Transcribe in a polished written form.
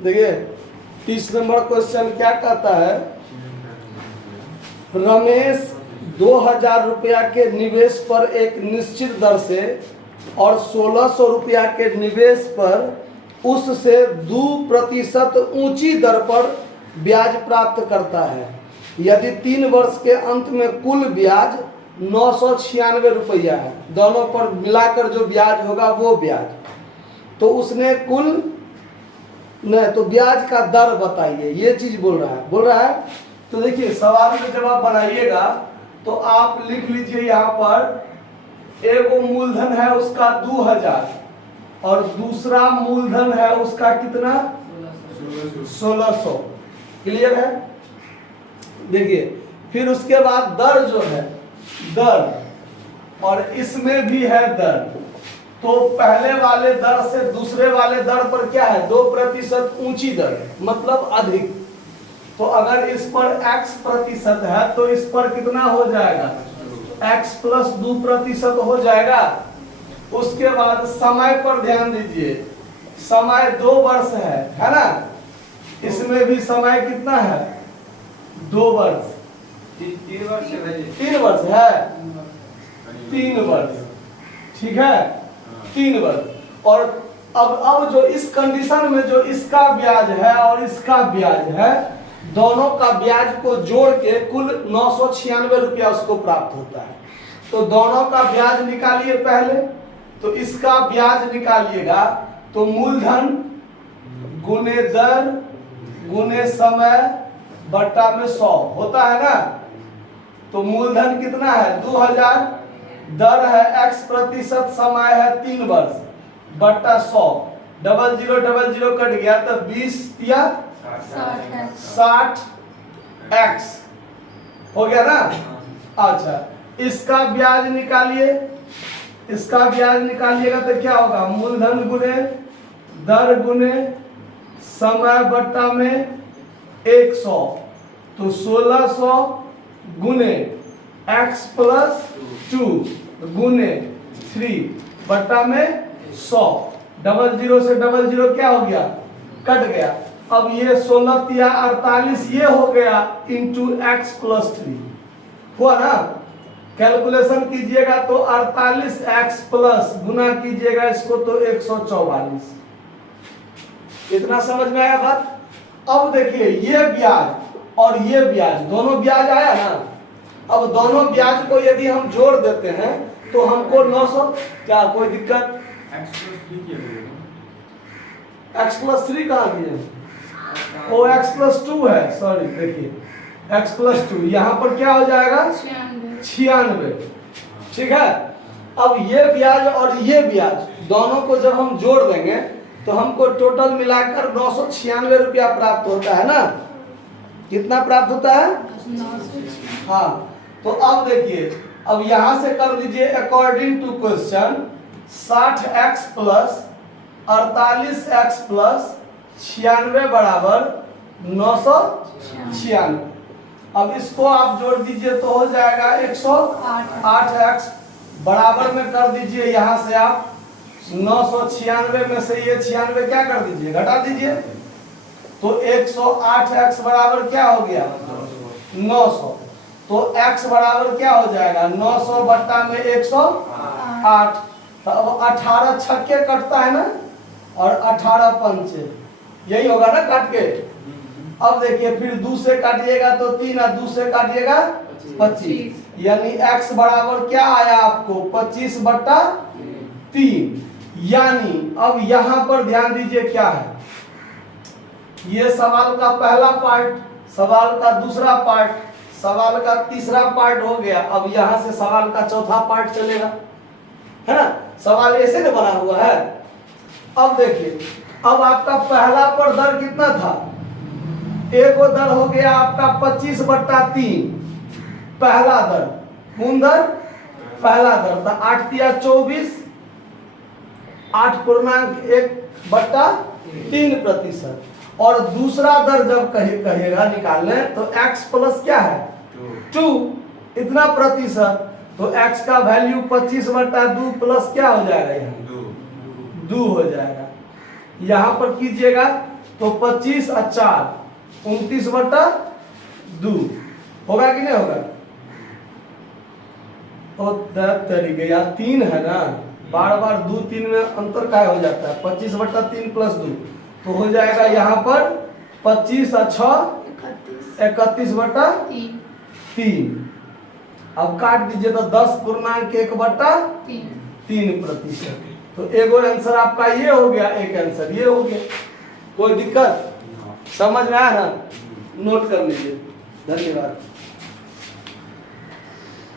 देखिए 30 number question क्या कहता है, रमेश 2000 रुपया के निवेश पर एक निश्चित दर से और 1600 रुपया के निवेश पर उससे 2% ऊंची दर पर ब्याज प्राप्त करता है। यदि 3 वर्ष के अंत में कुल ब्याज 996 रुपया है, दोनों पर मिलाकर जो ब्याज होगा वो ब्याज, तो उसने कुल नहीं तो ब्याज का दर बताइए, ये चीज बोल रहा है। तो देखिए सवाल में जब आप बनाइएगा तो आप लिख लीजिए यहाँ पर एगो मूलधन है उसका 2000 और दूसरा मूलधन है उसका कितना 1600। क्लियर है। देखिए फिर उसके बाद दर जो है दर और इसमें भी है दर, तो पहले वाले दर से दूसरे वाले दर पर क्या है 2% ऊंची दर मतलब अधिक। तो अगर इस पर x% है तो इस पर कितना हो जाएगा x + 2% हो जाएगा। उसके बाद समय पर ध्यान दीजिए, समय 2 वर्ष है ना, इसमें भी समय कितना है 2 वर्ष 3 वर्ष है 3 वर्ष है 3 वर्ष, ठीक है 3 वर्ष। और अब जो इस कंडीशन में जो इसका ब्याज है और इसका ब्याज है, दोनों का ब्याज को जोड़ के कुल 996 रुपया उसको प्राप्त होता है। तो दोनों का ब्याज निकालिए पहले, तो इसका ब्याज निकालिएगा तो मूलधन गुने दर गुने समय बट्टा में 100 होता है ना। तो मूलधन कितना है 2000, दर है x%, समय है 3 वर्ष बट्टा 100, 0000 कट गया तो 20 या 60 x हो गया ना। अच्छा इसका ब्याज निकालिए, इसका ब्याज निकालिएगा तो क्या होगा मूलधन गुने दर गुने समय बट्टा में 100, तो 1600 गुने x + 2 गुने 3 बट्टा में 100, 00 से 00 क्या हो गया कट गया। अब ये 16 या 48 ये हो गया इंटू x + 3 हुआ ना। कैलकुलेशन कीजिएगा तो 48x प्लस गुना कीजिएगा इसको तो 144। इतना समझ में आया बात। अब देखिए ये ब्याज और ये ब्याज दोनों ब्याज आया ना। अब दोनों ब्याज को यदि हम जोड़ देते हैं तो हमको 900 क्या कोई दिक्कत x + 3 कहाँ दिए वो x + 2 है, सॉरी देखिए x + 2 यहाँ पर क्या हो जाएगा 96, ठीक है। अब ये ब्याज और ये ब्याज दोनों को जब हम जोड़ देंगे तो हमको टोटल मिलाकर 996 रुपया प्राप्त होता है ना। कितना प्राप्त होता है हाँ। तो अब देखिए अब यहां से कर दीजिए according to question 60x + 48x + 96 बराबर 996। अब इसको आप जोड़ दीजिए तो हो जाएगा 108x बराबर में कर दीजिए, यहाँ से आप 996 में से ये 96 क्या कर दीजिए घटा दीजिए, तो 108x बराबर क्या हो गया 900। तो x बराबर क्या हो जाएगा 900 बट्टा में 108। तो अब 18 छक्के कटता है ना और 18 पंचे यही होगा ना काट के। अब देखिए फिर 2 से काटिएगा तो 3 और 2 से काटिएगा 25, यानी x बराबर क्या आया आपको 25 बट्टा 3। यानी अब यहां पर ध्यान दीजिए क्या है, ये सवाल का पहला पार्ट, सवाल का दूसरा पार्ट, सवाल का तीसरा पार्ट हो गया। अब यहां से सवाल का चौथा पार्ट चलेगा, है ना। सवाल ऐसे न बना हुआ है। अब देखिए अब आपका पहला पर दर कितना था, एक दर हो गया आपका 25 बट्टा 3 पहला दर, कौन दर पहला दर था 8 या 24, 8.1 बट्टा 3%। और दूसरा दर जब कहेगा निकालने तो x प्लस क्या है 2 इतना प्रतिशत, तो x का वैल्यू 25 बट्टा 2 प्लस क्या हो जाएगा यहाँ 2 हो जाएगा। यहाँ पर कीजिएगा तो 25 और 4 29/2 होगा कि नहीं होगा? और तरीके यार 3 है ना, बार बार 2 3 में अंतर क्या हो जाता है? 25/3 + 2 तो हो जाएगा यहाँ पर 25 और 6 31/3। अब काट दीजिए तो 10.1/3%। तो एगो आंसर आपका ये हो गया, एक आंसर ये हो गया। कोई दिक्कत समझ में आया ना? नोट कर लीजिए। धन्यवाद।